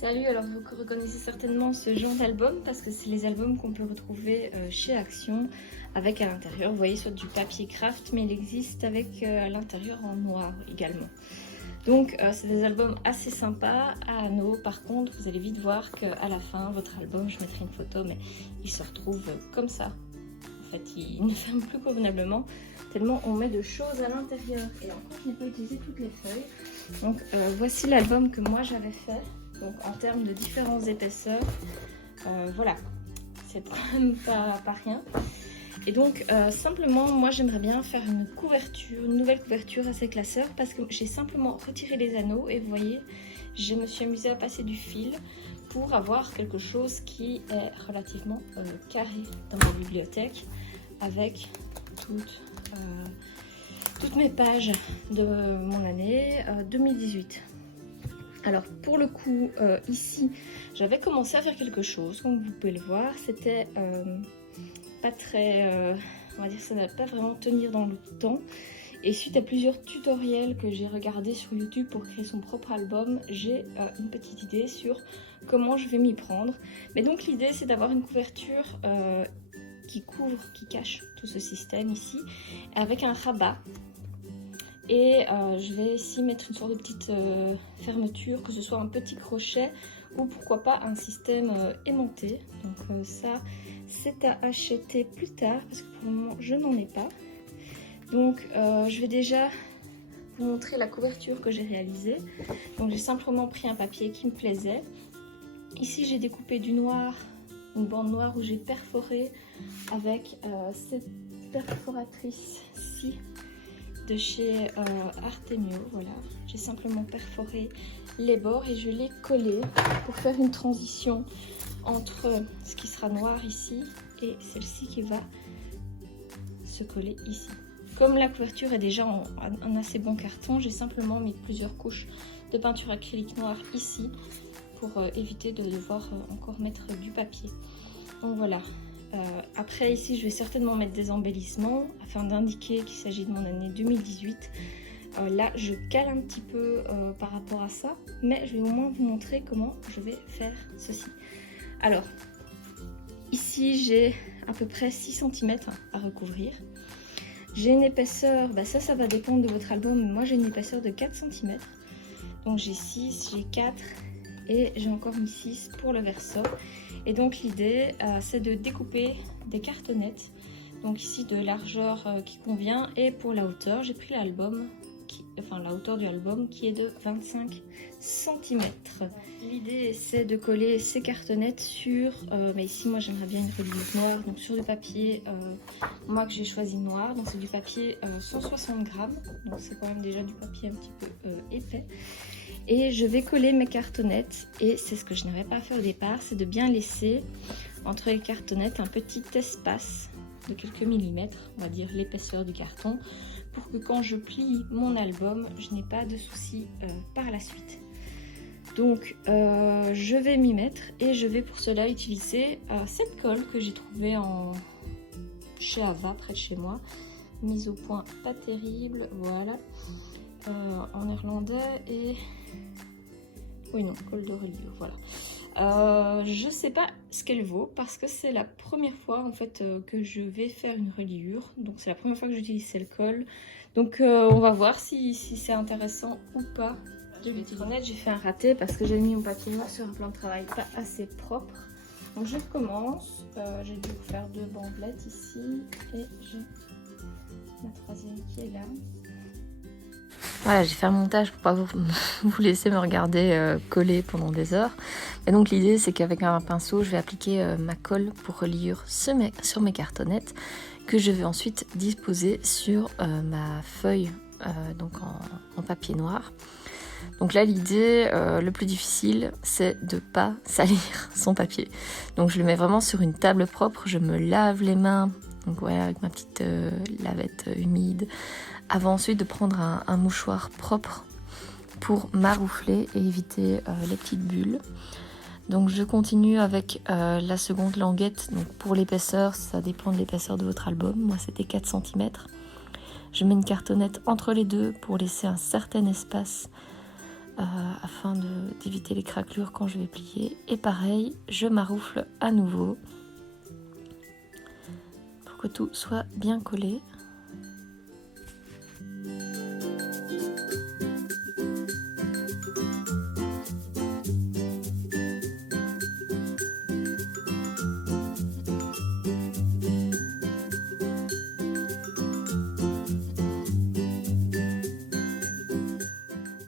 Salut, alors vous reconnaissez certainement ce genre d'album parce que c'est les albums qu'on peut retrouver chez Action avec à l'intérieur, vous voyez, soit du papier craft, mais il existe avec à l'intérieur en noir également. Donc c'est des albums assez sympas à anneaux. Par contre, vous allez vite voir qu'à la fin, votre album, je mettrai une photo, mais il se retrouve comme ça. En fait, il ne ferme plus convenablement tellement on met de choses à l'intérieur. Et encore, je n'ai pas utilisé toutes les feuilles. Donc voici l'album que moi j'avais fait. Donc en termes de différentes épaisseurs, voilà, c'est quand même pas rien. Et donc simplement, moi j'aimerais bien faire une couverture, une nouvelle couverture à ces classeurs parce que j'ai simplement retiré les anneaux et vous voyez, je me suis amusée à passer du fil pour avoir quelque chose qui est relativement carré dans ma bibliothèque avec toutes mes pages de mon année 2018. Alors pour le coup, ici, j'avais commencé à faire quelque chose, comme vous pouvez le voir, c'était pas très, on va dire, ça ne va pas vraiment tenir dans le temps. Et suite à plusieurs tutoriels que j'ai regardés sur YouTube pour créer son propre album, j'ai une petite idée sur comment je vais m'y prendre. Mais donc l'idée c'est d'avoir une couverture qui couvre, qui cache tout ce système ici, avec un rabat. Et je vais ici mettre une sorte de petite fermeture, que ce soit un petit crochet ou pourquoi pas un système aimanté. Donc ça, c'est à acheter plus tard parce que pour le moment, je n'en ai pas. Donc je vais déjà vous montrer la couverture que j'ai réalisée. Donc j'ai simplement pris un papier qui me plaisait. Ici, j'ai découpé du noir, une bande noire où j'ai perforé avec cette perforatrice-ci de chez Artemio, voilà. J'ai simplement perforé les bords et je l'ai collé pour faire une transition entre ce qui sera noir ici et celle-ci qui va se coller ici. Comme la couverture est déjà en assez bon carton, j'ai simplement mis plusieurs couches de peinture acrylique noire ici pour éviter de devoir encore mettre du papier. Donc voilà. Après ici je vais certainement mettre des embellissements afin d'indiquer qu'il s'agit de mon année 2018. Là je cale un petit peu par rapport à ça, mais je vais au moins vous montrer comment je vais faire ceci. Alors ici j'ai à peu près 6 cm à recouvrir. J'ai une épaisseur, ça va dépendre de votre album, mais moi j'ai une épaisseur de 4 cm. Donc j'ai 6, j'ai 4 et j'ai encore mis 6 pour le verso. Et donc l'idée c'est de découper des cartonnettes, donc ici de largeur qui convient, et pour la hauteur j'ai pris l'album, la hauteur du album qui est de 25 cm. L'idée c'est de coller ces cartonnettes sur, mais ici moi j'aimerais bien une reliure noire, donc sur du papier, moi que j'ai choisi noir, donc c'est du papier 160 grammes, donc c'est quand même déjà du papier un petit peu épais. Et je vais coller mes cartonnettes, et c'est ce que je n'avais pas fait au départ, c'est de bien laisser entre les cartonnettes un petit espace de quelques millimètres, on va dire l'épaisseur du carton, pour que quand je plie mon album, je n'ai pas de soucis par la suite. Donc je vais m'y mettre et je vais pour cela utiliser cette colle que j'ai trouvée chez Ava, près de chez moi, mise au point pas terrible, voilà. En néerlandais et oui non, colle de reliure, voilà. Je sais pas ce qu'elle vaut parce que c'est la première fois en fait que je vais faire une reliure, donc c'est la première fois que j'utilise cette colle, donc on va voir si c'est intéressant ou pas. Je vais être honnête, j'ai fait un raté parce que j'ai mis mon papier noir sur un plan de travail pas assez propre. Donc je recommence, j'ai dû faire 2 bandelettes ici et j'ai la troisième qui est là. Voilà, j'ai fait un montage pour pas vous laisser me regarder coller pendant des heures. Et donc l'idée c'est qu'avec un pinceau, je vais appliquer ma colle pour reliure sur mes cartonnettes que je vais ensuite disposer sur ma feuille donc en papier noir. Donc là l'idée, le plus difficile, c'est de pas salir son papier. Donc je le mets vraiment sur une table propre, je me lave les mains, donc voilà, avec ma petite lavette humide, avant ensuite de prendre un mouchoir propre pour maroufler et éviter les petites bulles. Donc je continue avec la seconde languette. Donc pour l'épaisseur, ça dépend de l'épaisseur de votre album. Moi c'était 4 cm. Je mets une cartonnette entre les deux pour laisser un certain espace afin d'éviter les craquelures quand je vais plier. Et pareil, je maroufle à nouveau pour que tout soit bien collé.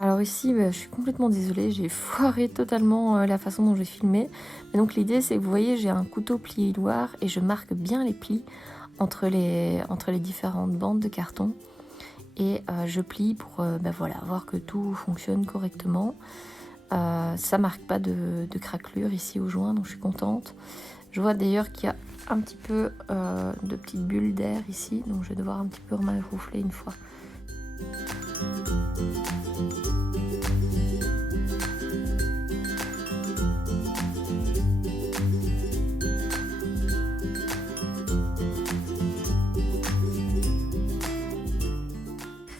Alors ici, je suis complètement désolée, j'ai foiré totalement la façon dont j'ai filmé. Mais donc l'idée, c'est que vous voyez, j'ai un couteau plié-loir et je marque bien les plis entre les différentes bandes de carton. Et je plie pour voilà, voir que tout fonctionne correctement. Ça marque pas de craquelure ici au joint, donc je suis contente. Je vois d'ailleurs qu'il y a un petit peu de petites bulles d'air ici, donc je vais devoir un petit peu remaroufler une fois.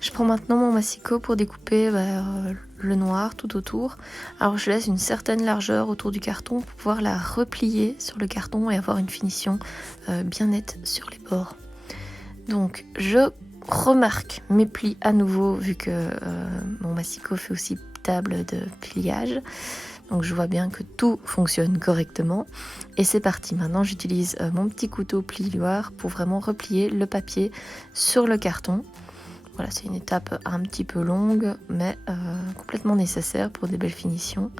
Je prends maintenant mon massicot pour découper le noir tout autour. Alors je laisse une certaine largeur autour du carton pour pouvoir la replier sur le carton et avoir une finition bien nette sur les bords. Donc je remarque mes plis à nouveau vu que mon massicot fait aussi table de pliage. Donc je vois bien que tout fonctionne correctement. Et c'est parti, maintenant j'utilise mon petit couteau plioir pour vraiment replier le papier sur le carton. Voilà, c'est une étape un petit peu longue, mais complètement nécessaire pour des belles finitions.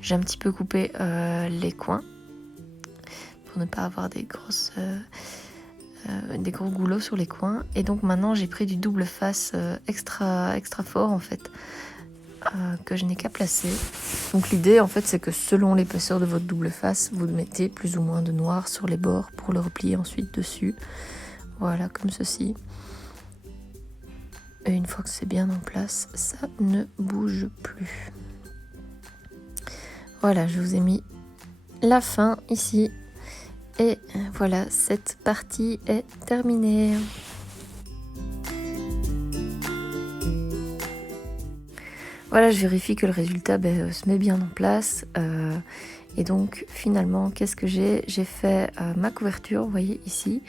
J'ai un petit peu coupé les coins pour ne pas avoir des gros goulots sur les coins. Et donc maintenant, j'ai pris du double face extra fort en fait, que je n'ai qu'à placer. Donc l'idée en fait, c'est que selon l'épaisseur de votre double face, vous mettez plus ou moins de noir sur les bords pour le replier ensuite dessus. Voilà, comme ceci. Et une fois que c'est bien en place, ça ne bouge plus. Voilà, je vous ai mis la fin ici. Et voilà, cette partie est terminée. Voilà, je vérifie que le résultat se met bien en place. Et donc finalement, qu'est-ce que j'ai ? J'ai fait ma couverture, vous voyez ici.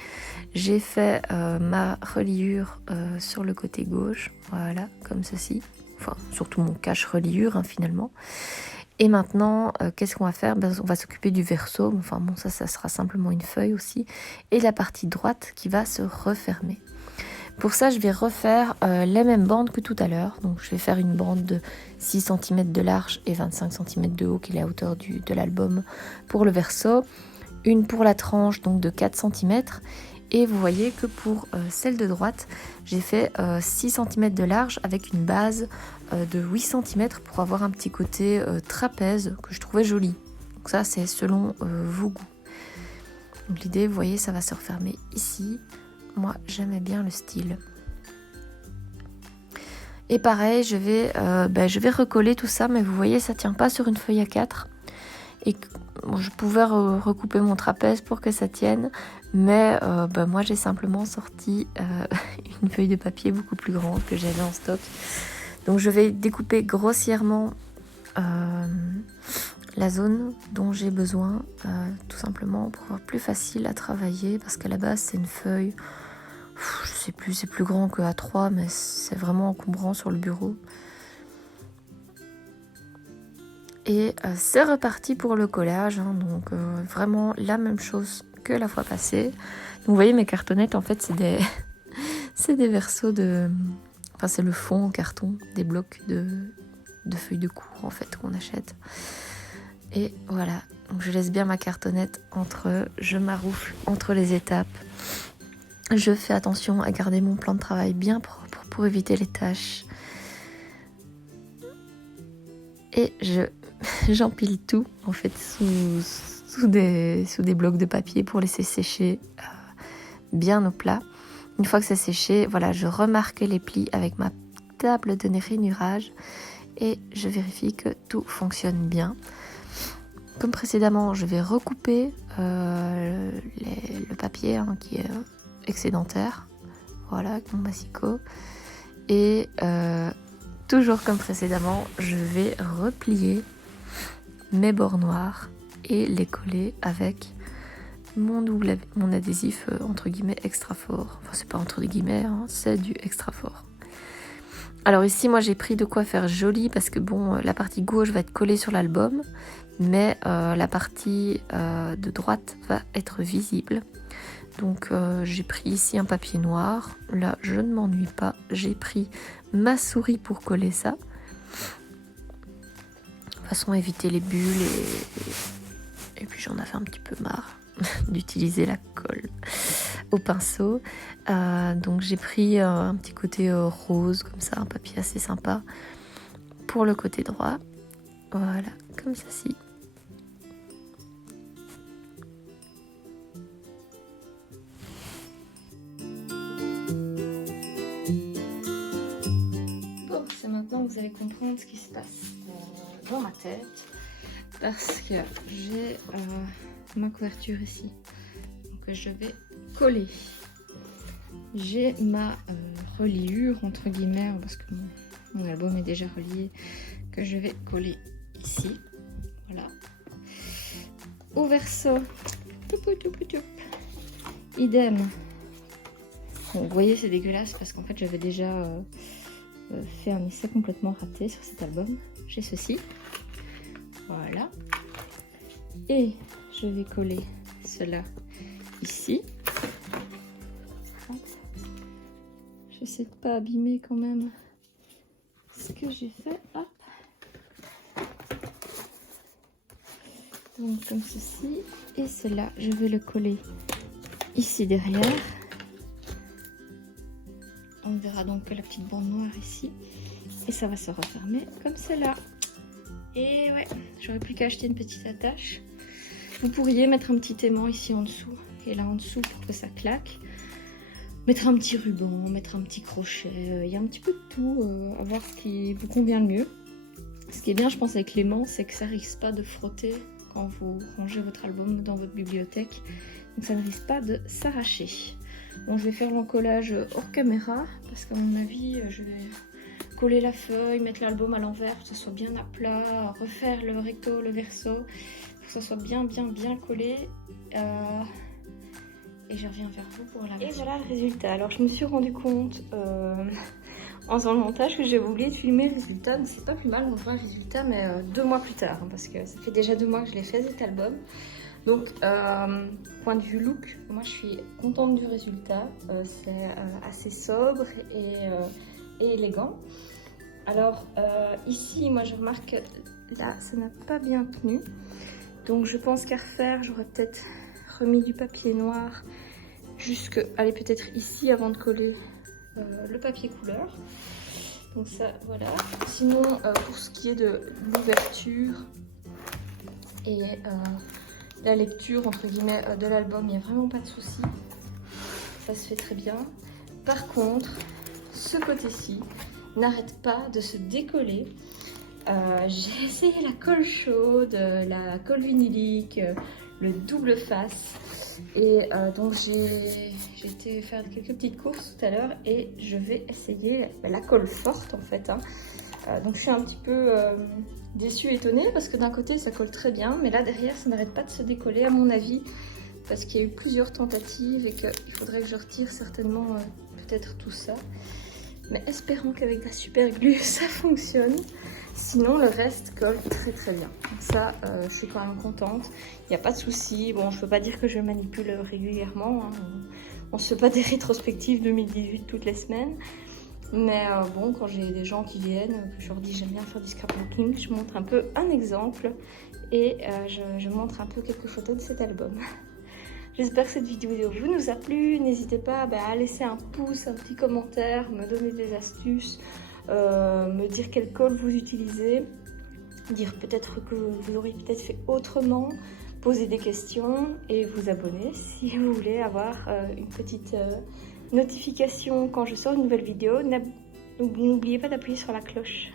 J'ai fait ma reliure sur le côté gauche, voilà, comme ceci. Enfin, surtout mon cache-reliure, hein, finalement. Et maintenant, qu'est-ce qu'on va faire ? On va s'occuper du verso. Enfin bon, ça sera simplement une feuille aussi. Et la partie droite qui va se refermer. Pour ça, je vais refaire les mêmes bandes que tout à l'heure. Donc, je vais faire une bande de 6 cm de large et 25 cm de haut, qui est la hauteur de l'album pour le verso. Une pour la tranche, donc de 4 cm. Et vous voyez que pour celle de droite, j'ai fait 6 cm de large avec une base de 8 cm pour avoir un petit côté trapèze que je trouvais joli. Donc ça, c'est selon vos goûts. Donc l'idée, vous voyez, ça va se refermer ici. Moi, j'aimais bien le style. Et pareil, je vais recoller tout ça, mais vous voyez, ça tient pas sur une feuille A4. Et je pouvais recouper mon trapèze pour que ça tienne, mais moi, j'ai simplement sorti une feuille de papier beaucoup plus grande que j'avais en stock. Donc, je vais découper grossièrement la zone dont j'ai besoin, tout simplement pour avoir plus facile à travailler, parce qu'à la base, c'est une feuille... Je sais plus, c'est plus grand que A3, mais c'est vraiment encombrant sur le bureau. Et c'est reparti pour le collage, hein, donc vraiment la même chose que la fois passée. Donc vous voyez, mes cartonnettes, en fait, c'est des versos de... Enfin, c'est le fond en carton, des blocs de feuilles de cours, en fait, qu'on achète. Et voilà, donc je laisse bien ma cartonnette je maroufle entre les étapes. Je fais attention à garder mon plan de travail bien propre pour éviter les tâches. Et j'empile tout en fait sous des blocs de papier pour laisser sécher bien au plat. Une fois que c'est séché, voilà, je remarque les plis avec ma table de rainurage et je vérifie que tout fonctionne bien. Comme précédemment, je vais recouper le papier qui est excédentaire, voilà, avec mon massicot, et toujours comme précédemment, je vais replier mes bords noirs et les coller avec mon adhésif entre guillemets extra fort. Enfin, c'est pas entre guillemets, hein, c'est du extra fort. Alors ici, moi j'ai pris de quoi faire joli parce que bon, la partie gauche va être collée sur l'album, mais la partie de droite va être visible. Donc j'ai pris ici un papier noir. Là, je ne m'ennuie pas. J'ai pris ma souris pour coller ça. De façon à éviter les bulles et puis j'en avais un petit peu marre d'utiliser la colle au pinceau. Donc j'ai pris un petit côté rose comme ça, un papier assez sympa pour le côté droit. Voilà, comme ceci. Bon, c'est maintenant que vous allez comprendre ce qui se passe dans ma tête, parce que j'ai ma couverture ici, donc je vais coller. J'ai ma reliure entre guillemets, parce que mon album est déjà relié, que je vais coller ici, voilà, au verso. Idem. Bon, vous voyez, c'est dégueulasse parce qu'en fait j'avais déjà fait un essai complètement raté sur cet album. J'ai ceci, voilà, et je vais coller cela ici. J'essaie de pas abîmer quand même ce que j'ai fait. Hop. Donc comme ceci, et cela je vais le coller ici derrière. On verra donc que la petite bande noire ici, et ça va se refermer comme cela. Et ouais, j'aurais plus qu'à acheter une petite attache. Vous pourriez mettre un petit aimant ici en dessous et là en dessous pour que ça claque. Mettre un petit ruban, mettre un petit crochet, il y a un petit peu de tout, à voir ce qui vous convient le mieux. Ce qui est bien, je pense, avec l'aimant, c'est que ça risque pas de frotter quand vous rangez votre album dans votre bibliothèque. Donc ça ne risque pas de s'arracher. Bon, je vais faire l'encollage hors caméra, parce qu'à mon avis, je vais coller la feuille, mettre l'album à l'envers pour que ça soit bien à plat, refaire le recto, le verso, pour que ça soit bien collé. Et je reviens vers vous pour la version. Et voilà le résultat. Alors je me suis rendu compte en faisant le montage que j'avais oublié de filmer le résultat. Mais c'est pas plus mal, on voit le résultat, mais 2 mois plus tard, hein, parce que ça fait déjà 2 mois que je l'ai fait cet album. Donc point de vue look, moi je suis contente du résultat. C'est assez sobre et élégant. Alors ici, moi je remarque que là ça n'a pas bien tenu. Donc je pense qu'à refaire, j'aurais peut-être remis du papier noir jusque, allez, peut-être ici avant de coller le papier couleur. Donc ça, voilà. Sinon, pour ce qui est de l'ouverture et la lecture, entre guillemets, de l'album, il n'y a vraiment pas de souci. Ça se fait très bien. Par contre, ce côté-ci n'arrête pas de se décoller. J'ai essayé la colle chaude, la colle vinylique, le double face, et donc j'ai été faire quelques petites courses tout à l'heure et je vais essayer la colle forte en fait, hein. Donc je suis un petit peu déçue et étonnée parce que d'un côté ça colle très bien, mais là derrière ça n'arrête pas de se décoller à mon avis, parce qu'il y a eu plusieurs tentatives et qu'il faudrait que je retire certainement peut-être tout ça. Mais espérons qu'avec la super glue ça fonctionne. Sinon le reste colle très bien. Donc ça, je suis quand même contente. Il n'y a pas de souci. Bon, je ne peux pas dire que je manipule régulièrement, hein. On ne se fait pas des rétrospectives 2018 toutes les semaines. Mais bon, quand j'ai des gens qui viennent, que je leur dis j'aime bien faire du scrapbooking, je montre un peu un exemple et je montre un peu quelques photos de cet album. J'espère que cette vidéo vous a plu. N'hésitez pas à laisser un pouce, un petit commentaire, me donner des astuces, me dire quelle colle vous utilisez, dire peut-être que vous l'aurez peut-être fait autrement, poser des questions et vous abonner si vous voulez avoir une petite notification quand je sors une nouvelle vidéo. N'oubliez pas d'appuyer sur la cloche.